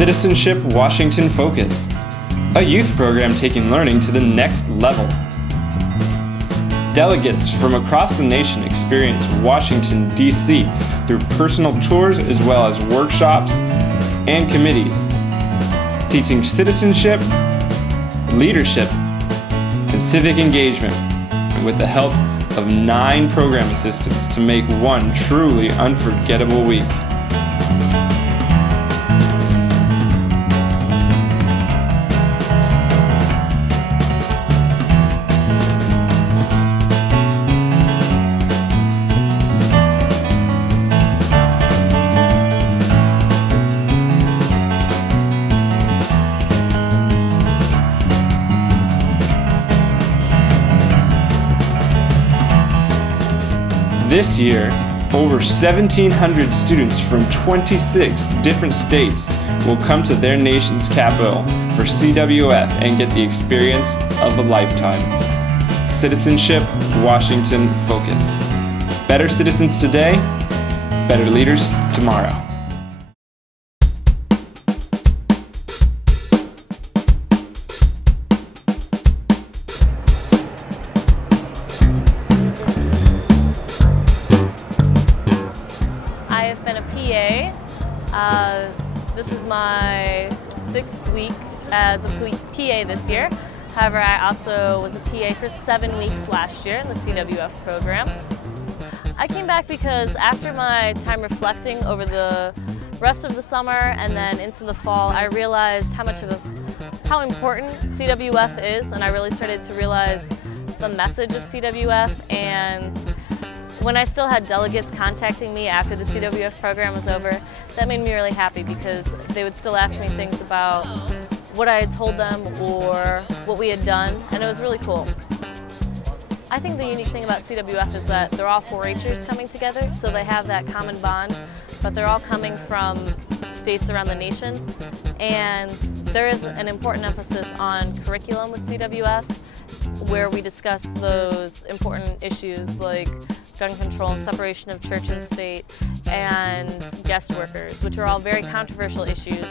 Citizenship Washington Focus, a youth program taking learning to the next level. Delegates from across the nation experience Washington, D.C. through personal tours as well as workshops and committees, teaching citizenship, leadership, and civic engagement, and with the help of 9 program assistants to make one truly unforgettable week. This year, over 1,700 students from 26 different states will come to their nation's capital for CWF and get the experience of a lifetime. Citizenship Washington Focus. Better citizens today, better leaders tomorrow. I've been a PA. This is my 6th week as a PA this year. However, I also was a PA for 7 weeks last year in the CWF program. I came back because after my time reflecting over the rest of the summer and then into the fall, I realized how important CWF is, and I really started to realize the message of CWF. And when I still had delegates contacting me after the CWF program was over, that made me really happy because they would still ask me things about what I had told them or what we had done, and it was really cool. I think the unique thing about CWF is that they're all 4-Hers coming together, so they have that common bond, but they're all coming from states around the nation, and there is an important emphasis on curriculum with CWF, where we discuss those important issues like gun control and separation of church and state and guest workers, which are all very controversial issues.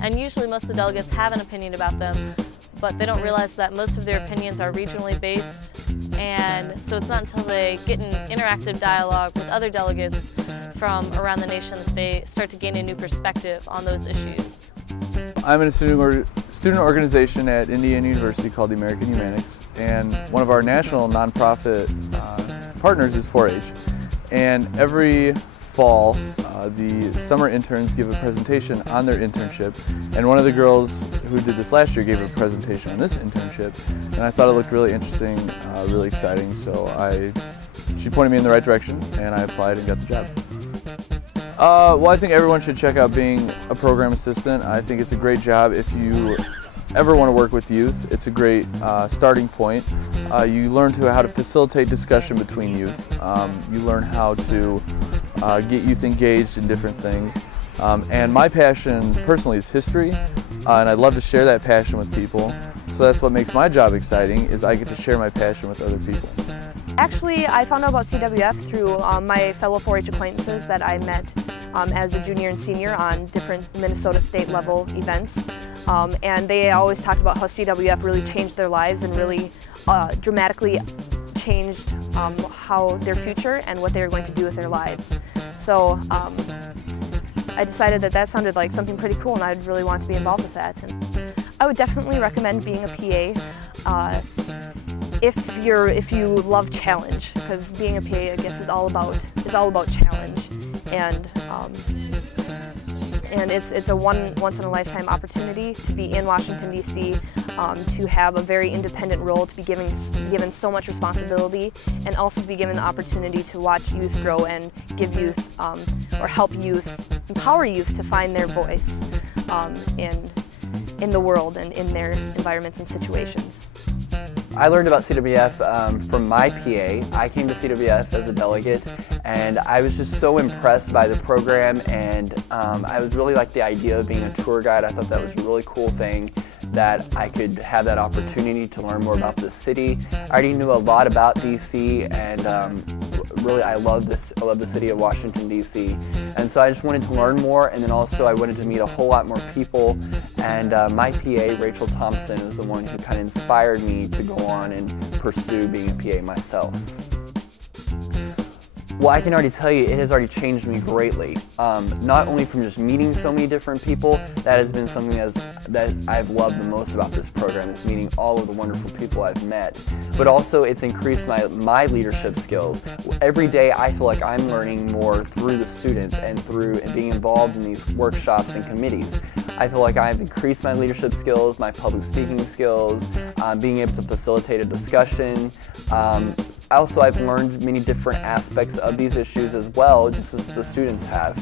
And usually most of the delegates have an opinion about them, but they don't realize that most of their opinions are regionally based. And so it's not until they get in interactive dialogue with other delegates from around the nation that they start to gain a new perspective on those issues. I'm in a student organization at Indiana University called the American Humanics, and one of our national nonprofit partners is 4-H. And every fall, the summer interns give a presentation on their internship, and one of the girls who did this last year gave a presentation on this internship, and I thought it looked really interesting, really exciting, so she pointed me in the right direction, and I applied and got the job. Well, I think everyone should check out being a program assistant. I think it's a great job if you ever want to work with youth. It's a great starting point. You learn how to facilitate discussion between youth. You learn how to get youth engaged in different things. And my passion personally is history, and I'd love to share that passion with people. So that's what makes my job exciting, is I get to share my passion with other people. Actually, I found out about CWF through my fellow 4-H acquaintances that I met as a junior and senior on different Minnesota state level events. And they always talked about how CWF really changed their lives and really dramatically changed how their future and what they were going to do with their lives. So I decided that sounded like something pretty cool, and I'd really want to be involved with that. And I would definitely recommend being a PA. If you love challenge, because being a PA, I guess, is all about challenge, and it's a once in a lifetime opportunity to be in Washington, D.C., to have a very independent role, to be given so much responsibility, and also to be given the opportunity to watch youth grow and give youth or help youth, empower youth to find their voice in the world and in their environments and situations. I learned about CWF from my PA. I came to CWF as a delegate, and I was just so impressed by the program, and I really liked the idea of being a tour guide. I thought that was a really cool thing that I could have that opportunity to learn more about the city. I already knew a lot about DC, and really I love the city of Washington, DC. And so I just wanted to learn more, and then also I wanted to meet a whole lot more people. And my PA, Rachel Thompson, is the one who kind of inspired me to go on and pursue being a PA myself. Well, I can already tell you it has already changed me greatly. Not only from just meeting so many different people, that has been something that I've loved the most about this program, is meeting all of the wonderful people I've met. But also it's increased my leadership skills. Every day I feel like I'm learning more through the students and through being involved in these workshops and committees. I feel like I've increased my leadership skills, my public speaking skills, being able to facilitate a discussion. Also, I've learned many different aspects of these issues as well, just as the students have.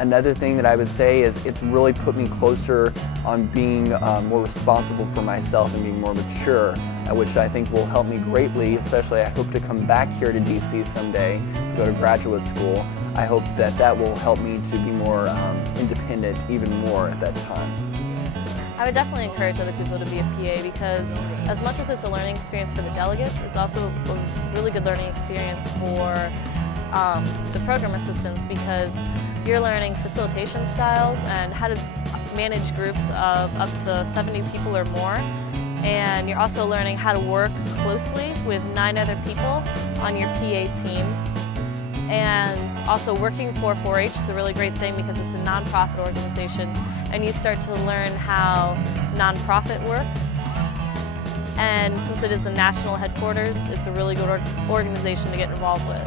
Another thing that I would say is it's really put me closer on being more responsible for myself and being more mature, which I think will help me greatly, especially I hope to come back here to DC someday to go to graduate school. I hope that will help me to be more independent even more at that time. I would definitely encourage other people to be a PA because as much as it's a learning experience for the delegates, it's also a really good learning experience for the program assistants because you're learning facilitation styles and how to manage groups of up to 70 people or more. And you're also learning how to work closely with 9 other people on your PA team. And also working for 4-H is a really great thing because it's a nonprofit organization and you start to learn how nonprofit works. And since it is a national headquarters, it's a really good organization to get involved with.